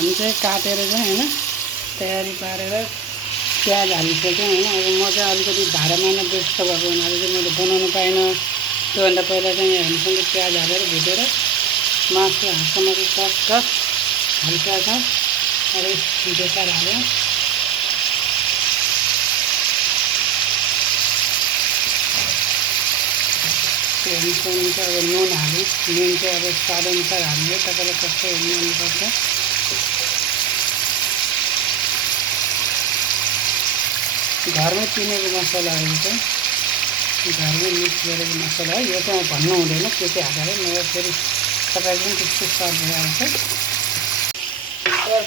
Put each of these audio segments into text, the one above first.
हामी चाहिँ काटेर चाहिँ होइन तयारी पारेर प्याज हालिसक्यौँ होइन। अब म चाहिँ अलिकति भाडामा नै व्यस्त भएको हुनाले चाहिँ मैले बनाउनु पाइनँ। त्योभन्दा पहिला चाहिँ हामीसँग प्याज हालेर भुटेर मासु हातसम्म टक्क हाल्का छ। अरे बेकार हाल्यो। हुन्छ अब नुन हाल्यो। नुन चाहिँ अब स्वादअनुसार हाल्यो। तपाईँलाई कस्तो मनपर्छ। घरमै पिनेको मसला हुन्छ, घरमै मिक्स गरेको मसला हो। यो चाहिँ भन्नु हुँदैन के के हालेर, नभए फेरि तपाईँको पनि त्यस्तो स्वाद भइहाल्छ।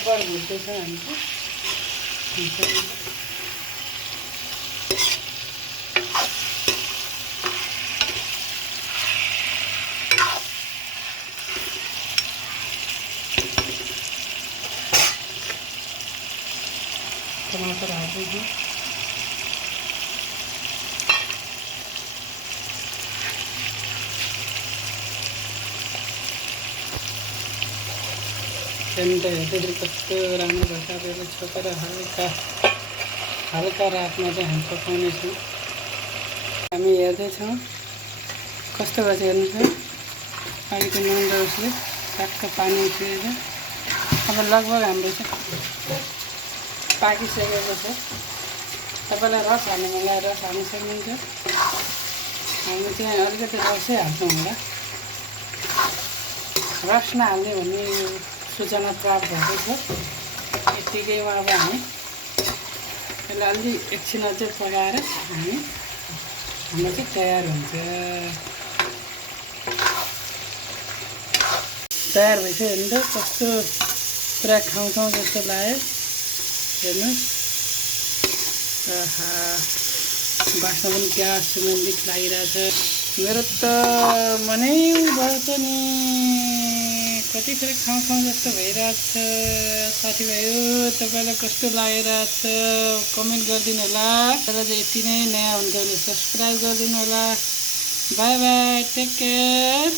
पर भुट्दैछ हामीको। टमाटर हाल्दैछु। हेर्दाखेरि कस्तो राम्रो भएछ। अब यसलाई छोपेर हल्का रातमा चाहिँ हामी पकाउनेछौँ। हामी हेर्दैछौँ कस्तो भएछ हेर्नुहोस् है। अलिकति नुन र उसले टक्क पानी उठिएर अब लगभग हाम्रो चाहिँ पाकिसकेको छ। तपाईँलाई रस हाल्नु मन लाग्यो रस हाल्नु सक्नुहुन्छ। हामी चाहिँ अलिकति रसै हाल्छौँ होला। रस नहाल्ने भन्ने सूचना प्राप्त भएको छ। यत्तिकैमा अब हामी यसलाई अलि एकछिन अझै पकाएर हाम्रो चाहिँ तयार हुन्छ। तयार भइसक्यो हेर्नु त कस्तो पुरा खाउँ जस्तो लाग्यो। हेर्नुहोस्, बास्ना पनि क्या सुगन्धित लागिरहेछ। मेरो त मनै भएछ नि, कतिखेर खाउँ जस्तो भइरहेछ। साथीभाइहरू तपाईँलाई कस्तो लागिरहेछ कमेन्ट गरिदिनु होला। त्यसलाई चाहिँ यति नै, नयाँ हुनुहुन्छ भने सब्सक्राइब गरिदिनु होला। Bye bye, take care.